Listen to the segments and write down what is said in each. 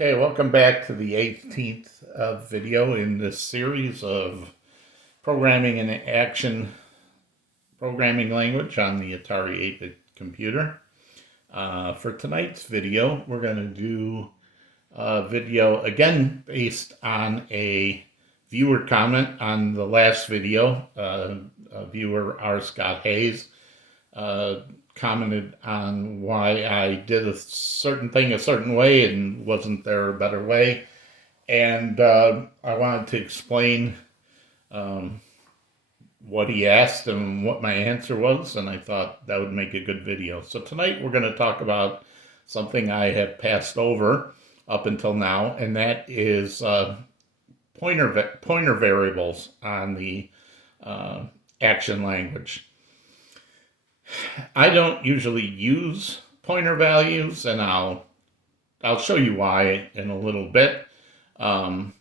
Okay, welcome back to the 18th video in this series of programming and action programming language on the Atari 8-bit computer. For tonight's video, we're going to do a video again based on a viewer comment on the last video. Viewer rscott commented on why I did a certain thing a certain way and wasn't there a better way. And I wanted to explain what he asked and what my answer was, and I thought that would make a good video. So tonight we're going to talk about something I have passed over up until now, and that is pointer variables on the action language. I don't usually use pointer values, and I'll show you why in a little bit. Most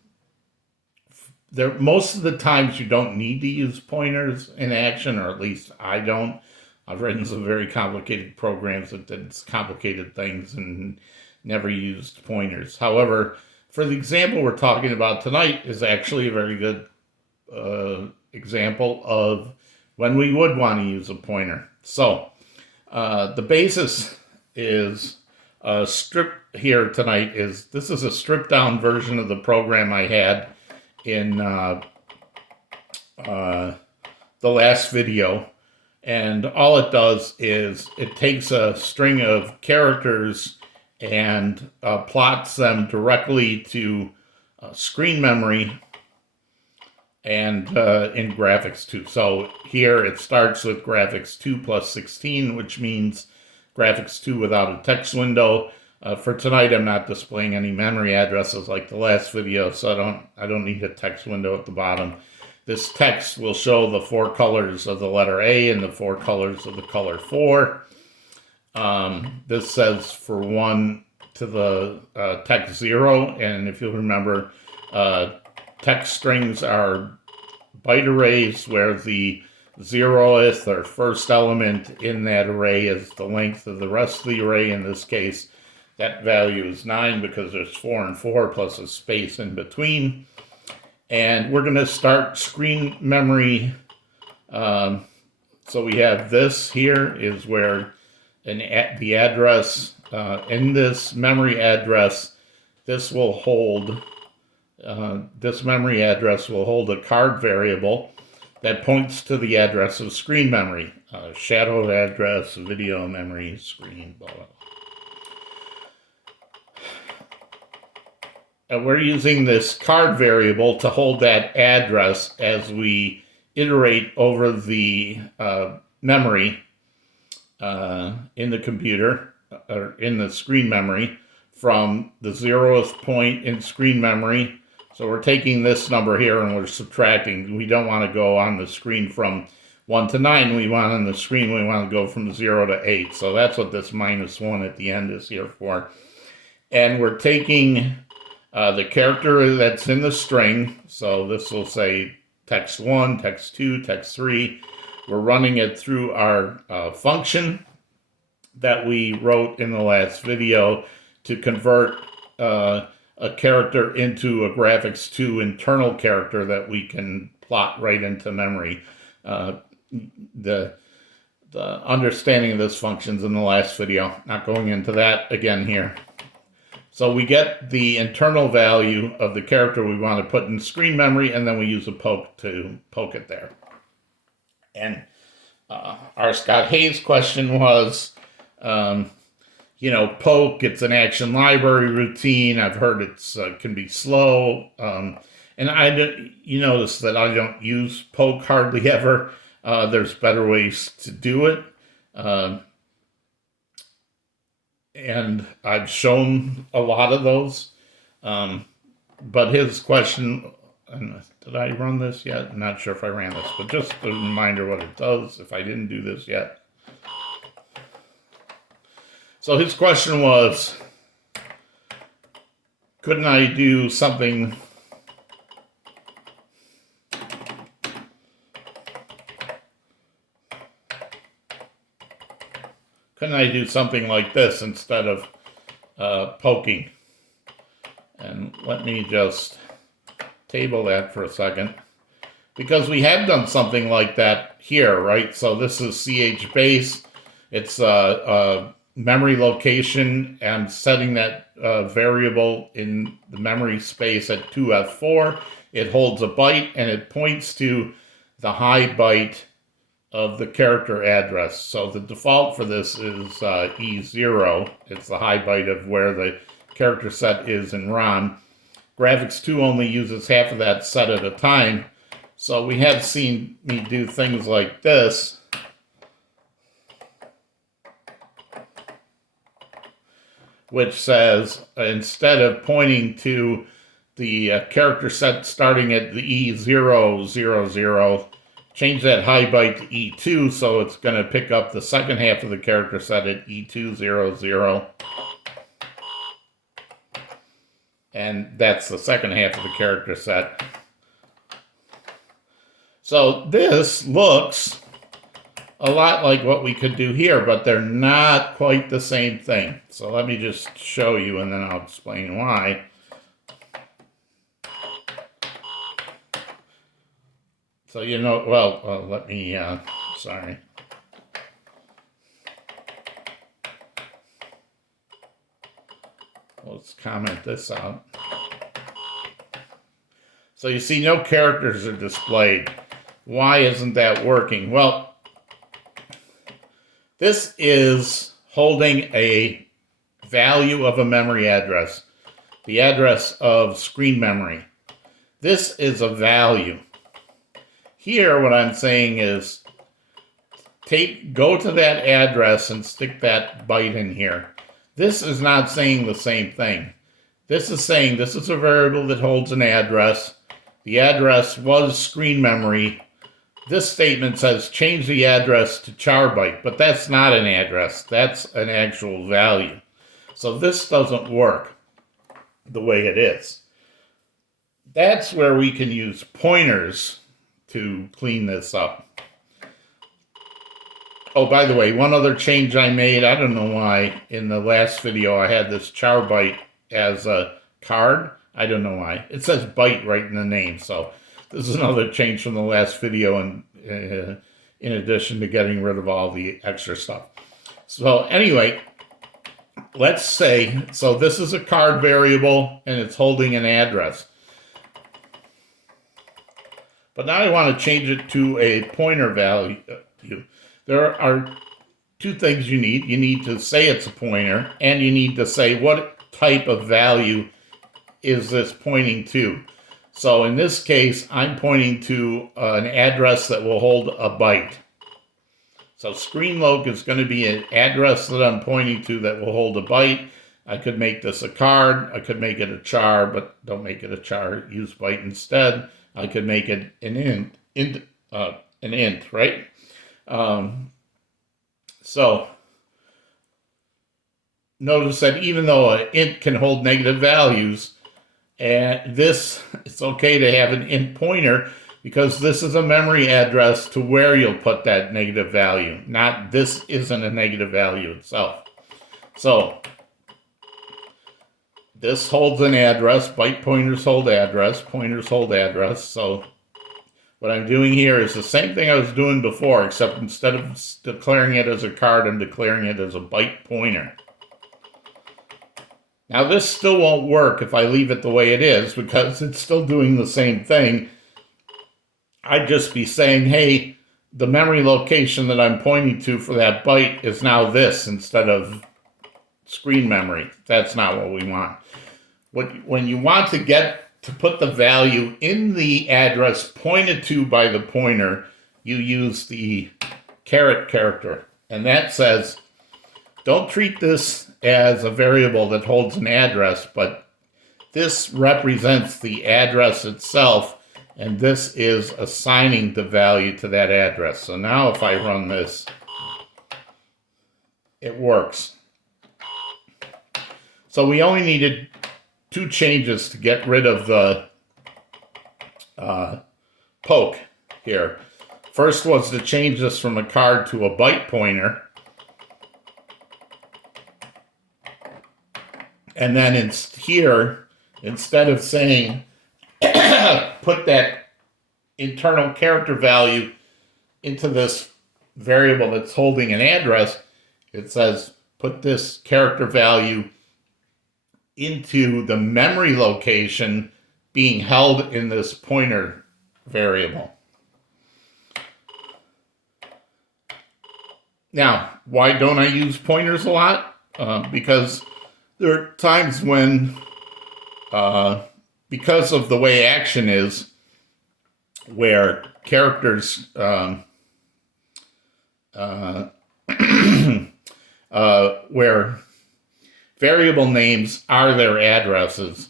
of the times you don't need to use pointers in action, or at least I don't. I've written some very complicated programs that did complicated things and never used pointers. However, for the example we're talking about tonight is actually a very good example of when we would want to use a pointer. So the basis is strip here tonight this is a stripped down version of the program I had in the last video, and all it does is it takes a string of characters and plots them directly to screen memory and in graphics 2. So here it starts with graphics 2 plus 16, which means graphics 2 without a text window. For tonight, I'm not displaying any memory addresses like the last video, so I don't need a text window at the bottom. This text will show the 4 colors of the letter A and the 4 colors of the color 4. This says for 1 to the text 0, and if you'll remember, text strings are byte arrays where the 0th or first element in that array is the length of the rest of the array. In this case, that value is 9 because there's 4 and 4 plus a space in between. And we're going to start screen memory. So we have this here is where the address in this memory address, this will hold. This memory address will hold a card variable that points to the address of screen memory, shadow address, video memory, screen, blah, blah. And we're using this card variable to hold that address as we iterate over the memory in the computer, or in the screen memory, from the 0th point in screen memory. So we're taking this number here and we're subtracting. We don't want to go on the screen from 1 to 9. We want on the screen, we want to go from 0 to 8. So that's what this -1 at the end is here for. And we're taking the character that's in the string. So this will say text 1, text 2, text 3. We're running it through our function that we wrote in the last video to convert a character into a graphics 2 internal character that we can plot right into memory. The understanding of this function's in the last video. Not going into that again here. So we get the internal value of the character we want to put in screen memory, and then we use a poke to poke it there. And rscott question was, poke, it's an action library routine. I've heard it's can be slow. And you notice that I don't use poke hardly ever. There's better ways to do it. And I've shown a lot of those. But his question, did I run this yet? I'm not sure if I ran this, but just a reminder what it does if I didn't do this yet. So his question was, couldn't I do something like this instead of poking? let me just table that for a second, because we have done something like that here, right? So this is CH base. It's a memory location. I'm setting that variable in the memory space at 2F4. It holds a byte, and it points to the high byte of the character address. So the default for this is E0. It's the high byte of where the character set is in ROM. Graphics 2 only uses half of that set at a time. So we have seen me do things like this, which says, instead of pointing to the character set starting at the E000, change that high byte to E2, so it's going to pick up the second half of the character set at E200. And that's the second half of the character set. So this looks a lot like what we could do here, but they're not quite the same thing. So let me just show you, and then I'll explain why. So, you know, well, let me, sorry. Let's comment this out. So you see no characters are displayed. Why isn't that working? Well, this is holding a value of a memory address, the address of screen memory. This is a value. Here, what I'm saying is go to that address and stick that byte in here. This is not saying the same thing. This is saying this is a variable that holds an address. The address was screen memory. This statement says change the address to char byte, but that's not an address. That's an actual value. So this doesn't work the way it is. That's where we can use pointers to clean this up. Oh, by the way, one other change I made, I don't know why, in the last video I had this char byte as a card. I don't know why. It says byte right in the name, so this is another change from the last video, and in addition to getting rid of all the extra stuff. So anyway, let's say, so this is a card variable, and it's holding an address. But now I want to change it to a pointer value. There are two things you need. You need to say it's a pointer, and you need to say what type of value is this pointing to. So in this case, I'm pointing to an address that will hold a byte. So screenloc is going to be an address that I'm pointing to that will hold a byte. I could make this a card. I could make it a char, but don't make it a char. Use byte instead. I could make it an int, right? So notice that even though an int can hold negative values, and it's okay to have an int pointer, because this is a memory address to where you'll put that negative value. Not this isn't a negative value itself. So this holds an address. Byte pointers hold address. Pointers hold address. So what I'm doing here is the same thing I was doing before, except instead of declaring it as a card, I'm declaring it as a byte pointer. Now this still won't work if I leave it the way it is, because it's still doing the same thing. I'd just be saying, hey, the memory location that I'm pointing to for that byte is now this instead of screen memory. That's not what we want. When you want to put the value in the address pointed to by the pointer, you use the caret character. And that says, don't treat this as a variable that holds an address, but this represents the address itself, and this is assigning the value to that address. So now if I run this, it works. So we only needed two changes to get rid of the poke here. First was to change this from a card to a byte pointer. And then it's here, instead of saying put that internal character value into this variable that's holding an address, it says put this character value into the memory location being held in this pointer variable. Now, why don't I use pointers a lot? Because there are times when, because of the way action is, where characters, where variable names are their addresses.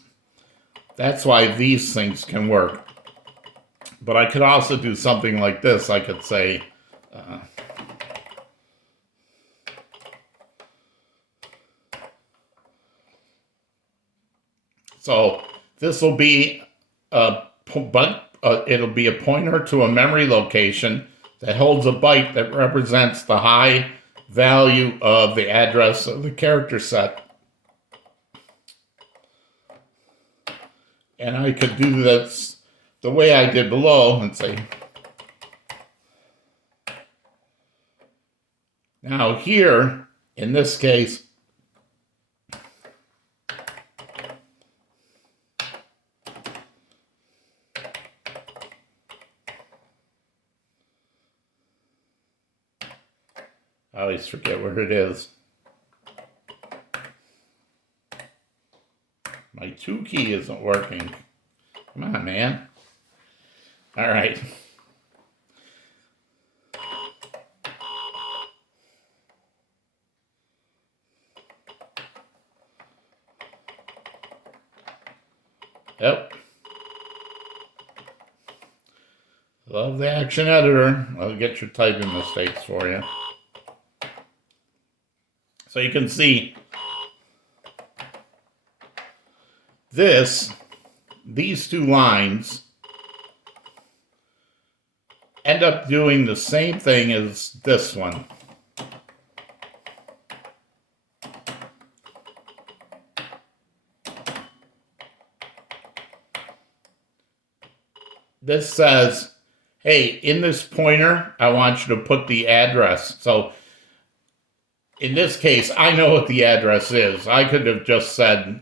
That's why these things can work. But I could also do something like this. I could say, so this will be it'll be a pointer to a memory location that holds a byte that represents the high value of the address of the character set. And I could do this the way I did below and say, now here, in this case, I always forget where it is. My 2 key isn't working. Come on, man. All right. Yep. Love the action editor. I'll get your typing mistakes for you. So you can see these 2 lines end up doing the same thing as this one. This says, hey, in this pointer, I want you to put the address. So in this case, I know what the address is. I could have just said,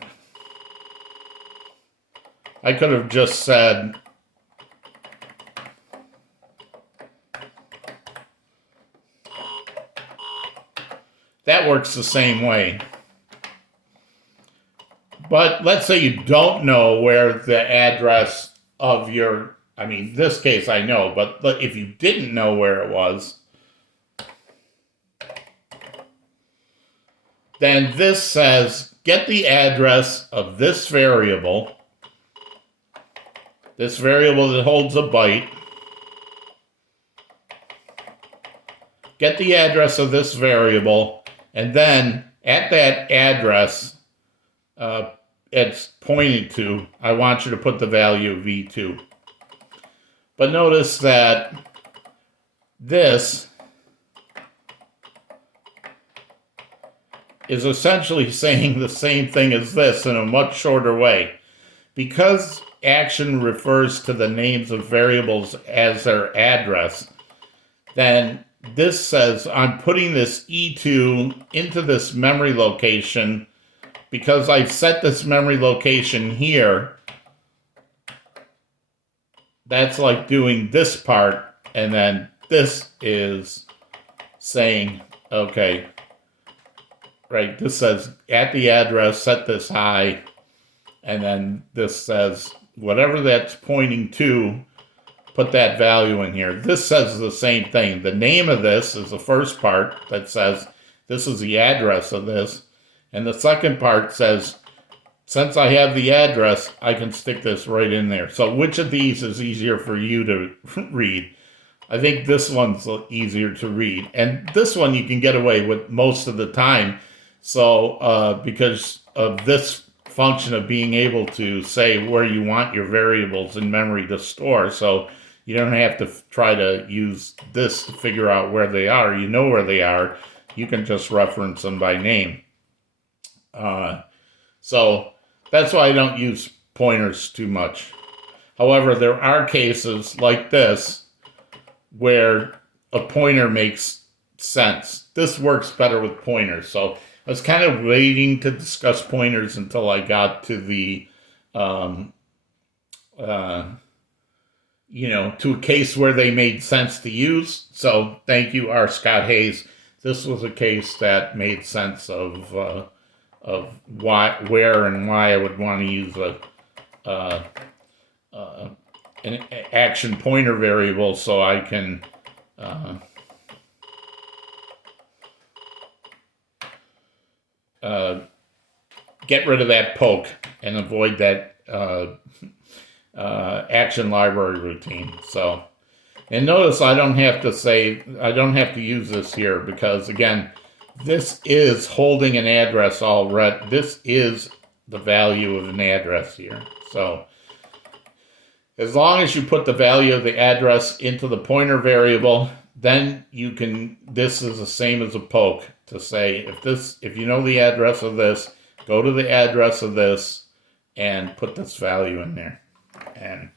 that works the same way. But let's say you don't know where the address of your, I mean, this case I know, but if you didn't know where it was, then this says, get the address of this variable that holds a byte, get the address of this variable, and then at that address it's pointing to, I want you to put the value of v2. But notice that this is essentially saying the same thing as this in a much shorter way. Because action refers to the names of variables as their address, then this says I'm putting this E2 into this memory location because I've set this memory location here. That's like doing this part, and then this is saying, okay, right, this says at the address, set this high, and then this says whatever that's pointing to, put that value in here. This says the same thing. The name of this is the first part that says this is the address of this, and the second part says, since I have the address, I can stick this right in there. So which of these is easier for you to read? I think this one's easier to read. And this one you can get away with most of the time. So because of this function of being able to say where you want your variables in memory to store. So you don't have to try to use this to figure out where they are. You know where they are. You can just reference them by name. So that's why I don't use pointers too much. However, there are cases like this where a pointer makes sense. This works better with pointers. So I was kind of waiting to discuss pointers until I got to the, to a case where they made sense to use. So thank you, Scott Hayes. This was a case that made sense of why, where, and why I would want to use an action pointer variable so I can get rid of that poke and avoid that action library routine. So, and notice I don't have to use this here because again, this is holding an address already. This is the value of an address here. So as long as you put the value of the address into the pointer variable, then you can, this is the same as a poke to say, if you know the address of this, go to the address of this and put this value in there. And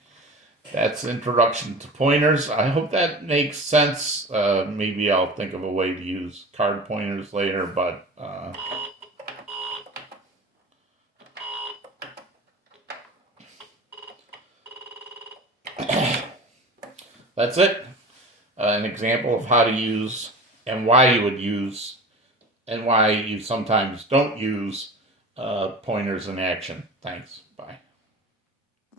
that's introduction to pointers. I hope that makes sense. Maybe I'll think of a way to use card pointers later, but that's it. An example of how to use and why you would use and why you sometimes don't use pointers in action. Thanks. Bye.